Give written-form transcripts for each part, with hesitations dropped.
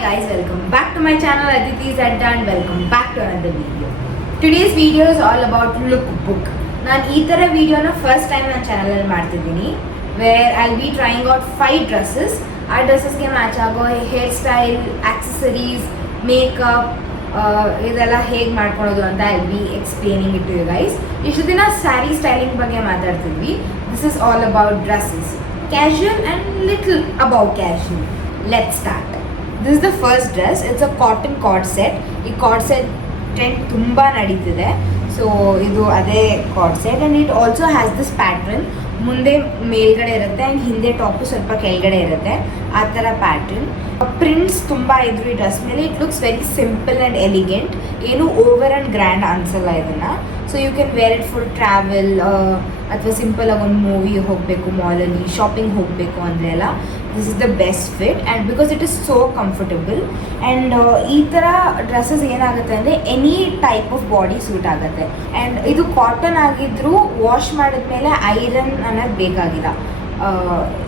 guys, welcome back to my channel Aditi Zedda and welcome back to another video. Today's video is all about lookbook. ನಾನು ಈ ಥರ ವಿಡಿಯೋನ first time ನನ್ನ ಚಾನಲಲ್ಲಿ ಮಾಡ್ತಿದ್ದೀನಿ where I be trying out 5 dresses. ಆ ಡ್ರೆಸ್ಸಸ್ಗೆ match ಆಗೋ ಹೇರ್ ಸ್ಟೈಲ್, ಆಕ್ಸೆಸರೀಸ್, ಮೇಕಪ್ ಇದೆಲ್ಲ ಹೇಗೆ ಮಾಡ್ಕೊಳೋದು ಅಂತ I be explaining it to you guys. ಇಷ್ಟು ದಿನ ಸ್ಯಾರಿ ಸ್ಟೈಲಿಂಗ್ ಬಗ್ಗೆ ಮಾತಾಡ್ತಿದ್ವಿ. This is all about dresses, casual and little about casual. Let's start. This is the first dress. It's a cotton cord set. ಈ cord set trend ತುಂಬ ನಡೀತಿದೆ. So ಇದು ಅದೇ cord set and it also has this pattern. ಮುಂದೆ ಮೇಲ್ಗಡೆ ಇರುತ್ತೆ and ಹಿಂದೆ top ಸ್ವಲ್ಪ ಕೆಳಗಡೆ ಇರುತ್ತೆ, ಆ ಥರ ಪ್ಯಾಟ್ರನ್. ಪ್ರಿಂಟ್ಸ್ ತುಂಬ ಇದ್ರು ಈ ಡ್ರೆಸ್ ಮೇಲೆ. It looks very simple and elegant. ಏನು ಓವರ್ ಆ್ಯಂಡ್ ಗ್ರ್ಯಾಂಡ್ ಅನ್ಸಲ್ಲ ಇದನ್ನು. So you can wear it for travel ಅಥವಾ ಸಿಂಪಲಾಗಿ ಒಂದು ಮೂವಿ ಹೋಗಬೇಕು, ಮಾಲಲ್ಲಿ ಶಾಪಿಂಗ್ ಹೋಗಬೇಕು ಅಂದರೆ ಎಲ್ಲ this is the best fit and because it is so comfortable. And ಈ ಥರ ಡ್ರೆಸ್ಸಸ್ ಏನಾಗುತ್ತೆ ಅಂದರೆ any type of body suit ಆಗುತ್ತೆ. ಆ್ಯಂಡ್ ಇದು ಕಾಟನ್ ಆಗಿದ್ದರೂ ವಾಶ್ ಮಾಡಿದ್ಮೇಲೆ ಐರನ್ ಅನ್ನೋದು ಬೇಕಾಗಿಲ್ಲ.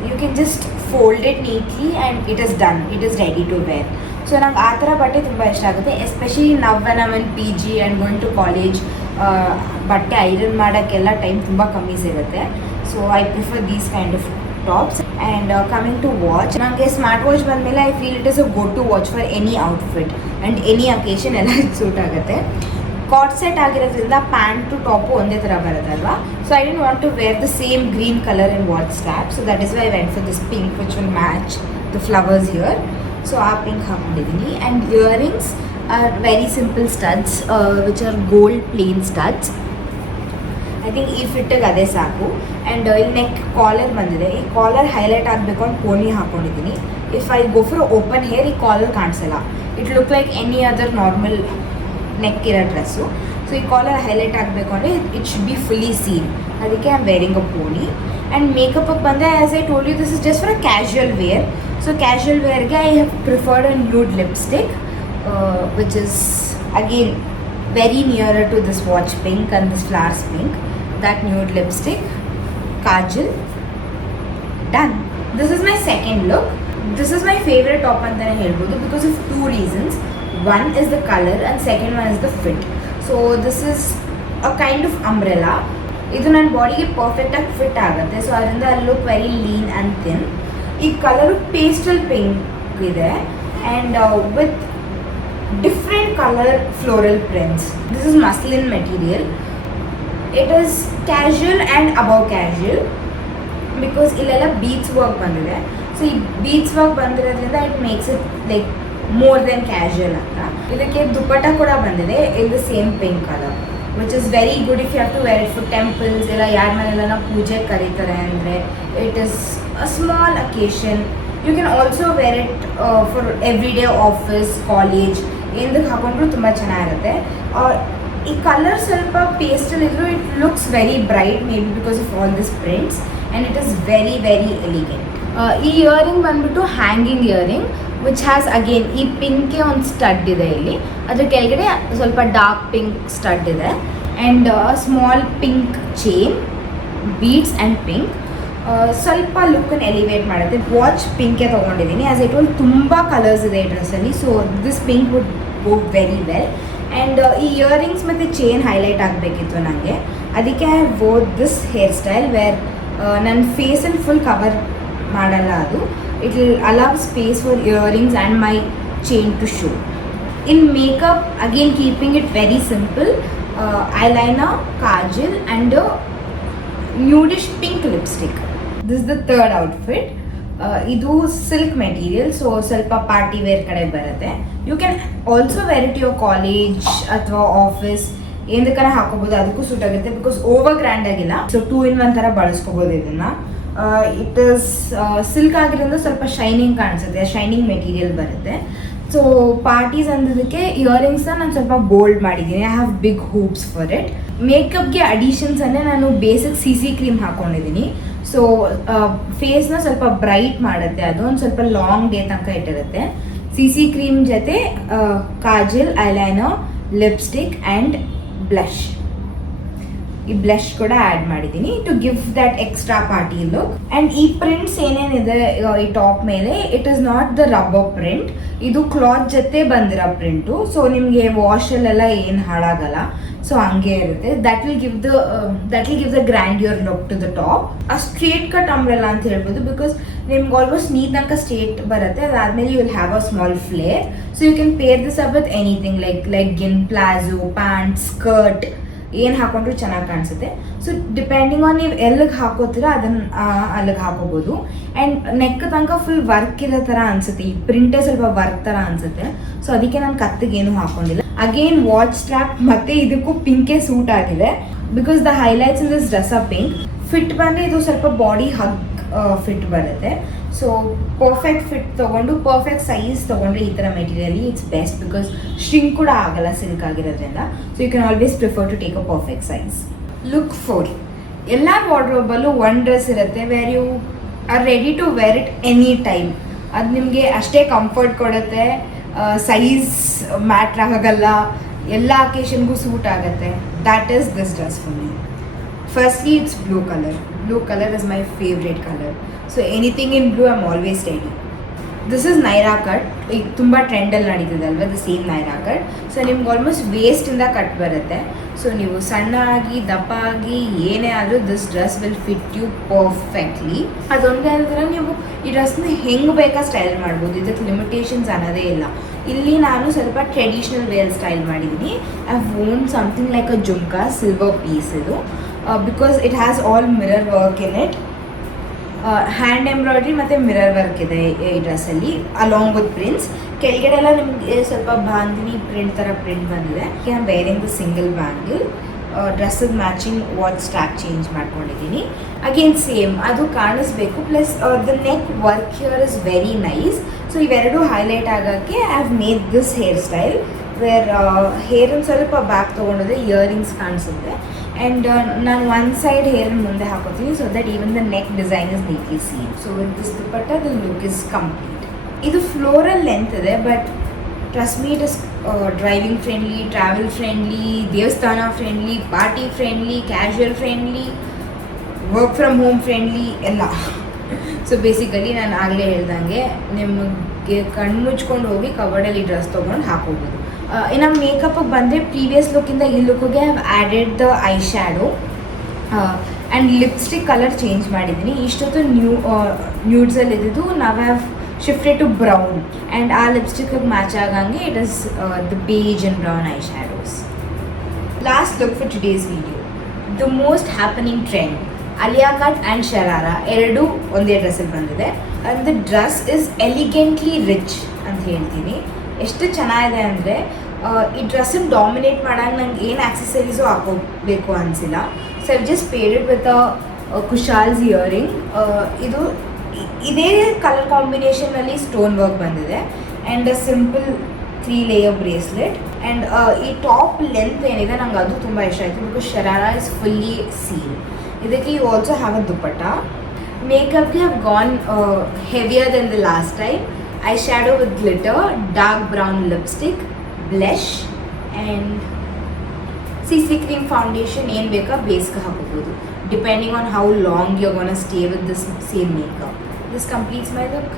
You can just fold it neatly and it is done, it is ready to wear. So ನಂಗೆ ಆ ಥರ ಬಟ್ಟೆ ತುಂಬ ಇಷ್ಟ ಆಗುತ್ತೆ, especially now when I P G and going to college. ಬಟ್ಟೆ ಐರನ್ ಮಾಡೋಕ್ಕೆಲ್ಲ ಟೈಮ್ ತುಂಬ ಕಮ್ಮಿ ಸಿಗುತ್ತೆ. So I prefer these kind of tops. And coming to watch, ನನಗೆ ಸ್ಮಾರ್ಟ್ ವಾಚ್ ಬಂದಮೇಲೆ I feel it is a go to watch for any outfit and any occasion ಎಲ್ಲ suit ಆಗುತ್ತೆ. Cord set ಆಗಿರೋದ್ರಿಂದ pant to top ಒಂದೇ ಥರ ಬರುತ್ತಲ್ವಾ. So I didn't want to wear the same green colour in watch strap. So that is why I went for this pink which will match the flowers here. So ಆ pink ಹಾಕೊಂಡಿದ್ದೀನಿ. And earrings are very simple studs which are gold plain studs. I think ಈ ಫಿಟ್ಟಿಗೆ ಅದೇ ಸಾಕು. And ಇಲ್ಲಿ neck collar ಬಂದಿದೆ. ಈ collar highlight ಆಗಬೇಕು ಅಂತ ಪೋನಿ ಹಾಕ್ಕೊಂಡಿದ್ದೀನಿ. If I go for open hair ಈ ಕಾಲರ್ ಕಾಣಿಸಲ್ಲ. It look like any other normal neck ಇರೋ ಡ್ರೆಸ್ಸು. ಸೊ ಈ ಕಾಲರ್ ಹೈಲೈಟ್ ಆಗಬೇಕು ಅಂದರೆ it should be fully seen. ಅದಕ್ಕೆ I am wearing a pony. And ಮೇಕಪ್ಗೆ ಬಂದರೆ as I told you this is just for a casual wear. So casual ವೇರ್ಗೆ I have preferred a nude lipstick which is again very nearer to this watch pink and this flowers pink. That nude lipstick, kajal, done. This is my second look. This is my favorite top antane helbodu because of two reasons. One is the color and second one is the fit. So this is a kind of umbrella. Idu nan body ge perfect agi fit agutte. So adrinda I look very lean and thin. Ee color pastel pink ide and with different color floral prints. This is muslin material. It is casual and above casual because illella beads work bandide. So ee beads work bandirodrinda it makes it like more than casual anta. Idakke dupatta kuda bandide in the same pink color which is very good if you have to wear it for temples illa yaar manella pooje karitare andre. It is a small occasion. You can also wear it for everyday office, college. ಏನಕ್ಕೆ ಹಾಕೊಂಡ್ರು ತುಂಬ ಚೆನ್ನಾಗಿರುತ್ತೆ. ಈ colour ಸ್ವಲ್ಪ pastel ಇದ್ದರೂ it looks very bright, maybe because of all this prints and it is very very elegant. ಈ earring ಬಂದ್ಬಿಟ್ಟು hanging earring which has again ಈ ಪಿಂಕ್ಗೆ ಒಂದು ಸ್ಟಡ್ ಇದೆ ಇಲ್ಲಿ, ಅದ್ರ ಕೆಳಗಡೆ ಸ್ವಲ್ಪ ಡಾರ್ಕ್ ಪಿಂಕ್ ಸ್ಟಡ್ ಇದೆ and small pink chain, beads and pink. ಸ್ವಲ್ಪ ಲುಕ್ಕನ್ನು ಎಲಿವೇಟ್ ಮಾಡುತ್ತೆ. ವಾಚ್ ಪಿಂಕೆ ತೊಗೊಂಡಿದ್ದೀನಿ. ಆ್ಯಸ್ ಇಟ್ ವಾಲ್ ತುಂಬ ಕಲರ್ಸ್ ಇದೆ ಈ ಡ್ರೆಸ್ಸಲ್ಲಿ. So this pink would go very well. And ಈ ಇಯರಿಂಗ್ಸ್ ಮತ್ತು ಚೈನ್ ಹೈಲೈಟ್ ಆಗಬೇಕಿತ್ತು ನನಗೆ. ಅದಕ್ಕೆ I wore this hair style where ನನ್ನ ಫೇಸಲ್ಲಿ ಫುಲ್ ಕವರ್ ಮಾಡಲ್ಲ ಅದು. It will allow space for earrings and my chain to show. In makeup again keeping it very simple. Eyeliner, kajal and nudish pink lipstick. This is the third outfit. Idu silk material, so ಸ್ವಲ್ಪ party wear ಕಡೆ ಬರುತ್ತೆ. You can also wear it your college ಅಥವಾ office, ಏನಕ್ಕನ ಹಾಕೋಬೋದು, ಅದಕ್ಕೂ suit ಆಗುತ್ತೆ because over grand ಆಗಿಲ್ಲ. So 2 in 1 ಥರ ಬಳಸ್ಕೋಬೋದು ಇದನ್ನ. ಇಟ್ ಇಸ್ ಸಿಲ್ಕ್ ಆಗಿರೋದ್ರಿಂದ ಸ್ವಲ್ಪ ಶೈನಿಂಗ್ ಕಾಣಿಸುತ್ತೆ, ಶೈನಿಂಗ್ ಮೆಟೀರಿಯಲ್ ಬರುತ್ತೆ. ಸೊ ಪಾರ್ಟೀಸ್ ಅಂದಿದ್ದಕ್ಕೆ ಇಯರಿಂಗ್ಸ್ನ ನಾನು ಸ್ವಲ್ಪ ಬೋಲ್ಡ್ ಮಾಡಿದ್ದೀನಿ. I have big hoops for it. ಮೇಕಪ್ಗೆ ಅಡಿಷನ್ಸ್ ಅಂದರೆ ನಾನು ಬೇಸಿಕ್ CC ಕ್ರೀಮ್ ಹಾಕ್ಕೊಂಡಿದ್ದೀನಿ. ಸೊ ಫೇಸ್ನ ಸ್ವಲ್ಪ ಬ್ರೈಟ್ ಮಾಡುತ್ತೆ, ಅದು ಒಂದು ಸ್ವಲ್ಪ ಲಾಂಗ್ ಡೇ ತನಕ ಇಟ್ಟಿರುತ್ತೆ. CC ಕ್ರೀಮ್ ಜೊತೆ kajal, eyeliner, lipstick and blush ಈ ಬ್ಲಷ್ ಕೂಡ ಆ್ಯಡ್ ಮಾಡಿದ್ದೀನಿ to give that extra party look. And ಈ ಪ್ರಿಂಟ್ಸ್ ಏನೇನಿದೆ ಈ ಟಾಪ್ ಮೇಲೆ, it is not the rubber print, ಇದು ಕ್ಲಾತ್ ಜೊತೆ ಬಂದಿರೋ ಪ್ರಿಂಟು. ಸೊ ನಿಮಗೆ ವಾಶಲ್ಲೆಲ್ಲ ಏನು ಹಾಳಾಗಲ್ಲ, ಸೊ ಹಂಗೆ ಇರುತ್ತೆ. That will give the grandeur look to the top. ಆ ಸ್ಟ್ರೇಟ್ ಕಟ್ ಅಂಬ್ರೆಲ್ಲ ಅಂತ ಹೇಳ್ಬೋದು, ಬಿಕಾಸ್ ನಿಮ್ಗೆ ಆಲ್ಮೋಸ್ಟ್ ನೀ ತನಕ ಸ್ಟ್ರೇಟ್ ಬರುತ್ತೆ, ಅದಾದ್ಮೇಲೆ you will have a small flare. So you can pair this up with anything like legging, palazzo, pant, skirt, ಏನು ಹಾಕೊಂಡ್ರು ಚೆನ್ನಾಗಿ ಕಾಣಿಸುತ್ತೆ. ಸೊ ಡಿಪೆಂಡಿಂಗ್ ಆನ್ ನೀವು ಎಲ್ಲಿಗೆ ಹಾಕೋತೀರ ಅದನ್ನು ಅಲ್ಲಿಗೆ ಹಾಕೋಬೋದು. ಆ್ಯಂಡ್ ನೆಕ್ ತನಕ ಫುಲ್ ವರ್ಕ್ ಇರೋ ಥರ ಅನಿಸುತ್ತೆ, ಈ ಪ್ರಿಂಟೇ ಸ್ವಲ್ಪ ವರ್ಕ್ ಥರ ಅನಿಸುತ್ತೆ. ಸೊ ಅದಕ್ಕೆ ನಾನು ಕತ್ತಿಗೆ ಏನೂ ಹಾಕೊಂಡಿಲ್ಲ. ಅಗೇನ್ ವಾಚ್ ಸ್ಟ್ರಾಪ್ ಮತ್ತು ಇದಕ್ಕೂ ಪಿಂಕೇ ಸೂಟ್ ಆಗಿದೆ, because the highlights in this dress are pink. Fit ಬಂದರೆ ಇದು ಸ್ವಲ್ಪ ಬಾಡಿ ಹಗ್ ಫಿಟ್ ಬರುತ್ತೆ. ಸೊ ಪರ್ಫೆಕ್ಟ್ ಫಿಟ್ ತೊಗೊಂಡು ಪರ್ಫೆಕ್ಟ್ ಸೈಜ್ ತೊಗೊಂಡ್ರೆ ಈ ಥರ ಮೆಟೀರಿಯಲಿ ಇಟ್ಸ್ ಬೆಸ್ಟ್, ಬಿಕಾಸ್ ಶ್ರಿಂಕ್ ಕೂಡ ಆಗಲ್ಲ ಸಿಲ್ಕ್ ಆಗಿರೋದ್ರಿಂದ. So you can always prefer to take a perfect size. Look 4. ಎಲ್ಲ ವಾರ್ಡ್ರೋಬಲ್ಲೂ ಒನ್ ಡ್ರೆಸ್ ಇರುತ್ತೆ where you are ready to wear it any time. ಅದು ನಿಮಗೆ ಅಷ್ಟೇ ಕಂಫರ್ಟ್ ಕೊಡುತ್ತೆ, ಸೈಜ್ ಮ್ಯಾಟ್ರ್ ಆಗಲ್ಲ, ಎಲ್ಲ ಅಕೇಶನ್ಗೂ ಸೂಟ್ ಆಗುತ್ತೆ. That is this dress for me. Firstly it's blue colour. Blue colour is my favourite colour. So anything in blue I am always ready. This is Naira cut. ಈಗ ತುಂಬ ಟ್ರೆಂಡಲ್ಲಿ ನಡೀತಿದೆ ಅಲ್ವಾ, the same Naira cut. So ನಿಮ್ಗೆ almost ವೇಸ್ಟಿಂದ cut ಬರುತ್ತೆ. So ನೀವು ಸಣ್ಣ ಆಗಿ ದಪ್ಪ ಆಗಿ ಏನೇ ಆದರೂ this dress will fit you perfectly. ಅದೊಂದೇ ಅಂದರೆ ನೀವು ಈ ಡ್ರೆಸ್ನ ಹೆಂಗೆ ಬೇಕಾ ಸ್ಟೈಲ್ ಮಾಡ್ಬೋದು, ಇದಕ್ಕೆ ಲಿಮಿಟೇಷನ್ಸ್ ಅನ್ನೋದೇ ಇಲ್ಲ. ಇಲ್ಲಿ ನಾನು ಸ್ವಲ್ಪ ಟ್ರೆಡಿಷ್ನಲ್ ವೇರ್ ಸ್ಟೈಲ್ ಮಾಡಿದ್ದೀನಿ. I have worn something like a jhumka, silver piece ಇದು, because it has all mirror work in it. Hand embroidery ಮತ್ತು ಮಿರರ್ ವರ್ಕ್ ಇದೆ ಈ ಡ್ರೆಸ್ಸಲ್ಲಿ ಅಲಾಂಗ್ ವಿತ್ ಪ್ರಿಂಟ್ಸ್. ಕೆಳಗಡೆ ಎಲ್ಲ ನಿಮಗೆ ಸ್ವಲ್ಪ ಬಾಂದಿನಿ ಪ್ರಿಂಟ್ ಥರ ಪ್ರಿಂಟ್ ಬಂದಿದೆ. I am wearing the single bangle. ಡ್ರೆಸ್ಸಿಗೆ ಮ್ಯಾಚಿಂಗ್ ವಾಚ್ ಸ್ಟ್ರಾಪ್ ಚೇಂಜ್ ಮಾಡ್ಕೊಂಡಿದ್ದೀನಿ. ಅಗೇನ್ ಸೇಮ್ ಅದು ಕಾಣಿಸ್ಬೇಕು, plus the neck work here is very nice. So ಇವೆರಡು ಹೈಲೈಟ್ ಆಗೋಕ್ಕೆ I have made this hair style where ಹೇರನ್ನು ಸ್ವಲ್ಪ ಬ್ಯಾಕ್ ತೊಗೊಂಡಿದ್ರೆ ಇಯರಿಂಗ್ಸ್ ಕಾಣಿಸುತ್ತೆ. ಆ್ಯಂಡ್ ನಾನು ಒನ್ ಸೈಡ್ ಹೇರನ್ನು ಮುಂದೆ ಹಾಕೋತೀನಿ, so that even the neck design is neatly seen. So with this dupatta the look is complete. ಇದು ಫ್ಲೋರಲ್ ಲೆಂತ್ ಇದೆ, but trust me it is driving friendly, travel friendly, ದೇವಸ್ಥಾನ friendly, party friendly, casual friendly, work from home friendly ಎಲ್ಲ. So basically ನಾನು ಆಗಲೇ ಹೇಳ್ದಂಗೆ ನಿಮಗೆ ಕಣ್ಣು ಮುಚ್ಕೊಂಡು ಹೋಗಿ ಕಬರ್ಡಲ್ಲಿ ಡ್ರೆಸ್ ತೊಗೊಂಡು ಹಾಕೋಬೋದು. ಇನ್ನು ಮೇಕಪ್ಪಿಗೆ ಬಂದರೆ ಪ್ರೀವಿಯಸ್ ಲುಕ್ಕಿಂದ ಈ ಲುಕ್ಗೆ have added the eye shadow and lipstick colour change ಮಾಡಿದ್ದೀನಿ. ಇಷ್ಟೊತ್ತು ನ್ಯೂಡ್ಸಲ್ಲಿ ಇದ್ದಿದ್ದು ನಾವು have shifted to brown, and ಆ ಲಿಪ್ಸ್ಟಿಕ್ಗೆ ಮ್ಯಾಚ್ ಆಗಂಗೆ it is the beige and brown eye shadows. Last look for today's video, the most happening trend Alia cut and sharara ಎರಡೂ ಒಂದೇ ಡ್ರೆಸ್ಸಲ್ಲಿ ಬಂದಿದೆ. And the dress is elegantly rich ಅಂತ ಹೇಳ್ತೀನಿ. ಎಷ್ಟು ಚೆನ್ನಾಗಿದೆ ಅಂದರೆ ಈ ಡ್ರೆಸ್ಸನ್ನು ಡಾಮಿನೇಟ್ ಮಾಡೋಂಗೆ ನಂಗೆ ಏನು ಆಕ್ಸೆಸರೀಸು ಹಾಕೋಬೇಕು ಅನಿಸಿಲ್ಲ. So I just paired with a Kushal's earring. ಇದು ಇದೇ ಕಲರ್ ಕಾಂಬಿನೇಷನಲ್ಲಿ ಸ್ಟೋನ್ ವರ್ಕ್ ಬಂದಿದೆ, and a simple 3 layer bracelet. And ಈ ಟಾಪ್ ಲೆಂತ್ ಏನಿದೆ ನಂಗೆ ಅದು ತುಂಬ ಇಷ್ಟ ಆಯಿತು, because sharara is fully seal. ಇದಕ್ಕೆ you also have a dupatta. ಮೇಕಪ್ಗೆ have gone heavier then the last time. Eye shadow with glitter, dark brown lipstick, blush, and CC cream foundation ಏನು ಬೇಕಾ ಬೇಸ್ಗೆ ಹಾಕೋಬೋದು, depending on how long you gonna stay with this same makeup. This completes my look.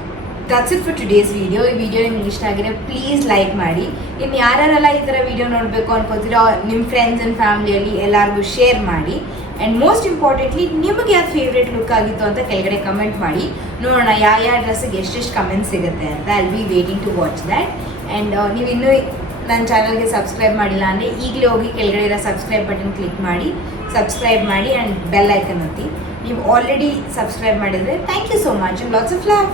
That's it for today's video. ಈ video ನಿಮ್ಗೆ ಇಷ್ಟ ಆಗಿದೆ please like ಮಾಡಿ. ಇನ್ನು ಯಾರ್ಯಾರೆಲ್ಲ ಈ ಥರ ವಿಡಿಯೋ ನೋಡಬೇಕು ಅನ್ಕೋತೀರೋ ನಿಮ್ಮ ಫ್ರೆಂಡ್ಸ್ ಆ್ಯಂಡ್ ಫ್ಯಾಮಿಲಿಯಲ್ಲಿ ಎಲ್ಲರಿಗೂ ಶೇರ್ ಮಾಡಿ. ಆ್ಯಂಡ್ ಮೋಸ್ಟ್ ಇಂಪಾರ್ಟೆಂಟ್ಲಿ ನಿಮಗೆ ಯಾವ್ದು ಫೇವ್ರೇಟ್ ಲುಕ್ ಆಗಿತ್ತು ಅಂತ ಕೆಳಗಡೆ ಕಮೆಂಟ್ ಮಾಡಿ ನೋಡೋಣ ಯಾವ ಡ್ರೆಸ್ಸಿಗೆ ಎಷ್ಟೆಷ್ಟು ಕಮೆಂಟ್ಸ್ ಸಿಗುತ್ತೆ ಅಂತ. I will be waiting to watch that. And ನೀವು ಇನ್ನೂ ನನ್ನ ಚಾನಲ್ಗೆ ಸಬ್ಸ್ಕ್ರೈಬ್ ಮಾಡಿಲ್ಲ ಅಂದರೆ ಈಗಲೇ ಹೋಗಿ ಕೆಳಗಡೆ ಇರೋ ಸಬ್ಸ್ಕ್ರೈಬ್ ಬಟನ್ ಕ್ಲಿಕ್ ಮಾಡಿ ಸಬ್ಸ್ಕ್ರೈಬ್ ಮಾಡಿ ಆ್ಯಂಡ್ ಬೆಲ್ ಐಕನ್ ಒತ್ತಿ. ನೀವು ಆಲ್ರೆಡಿ ಸಬ್ಸ್ಕ್ರೈಬ್ ಮಾಡಿದರೆ thank you so much and lots of love.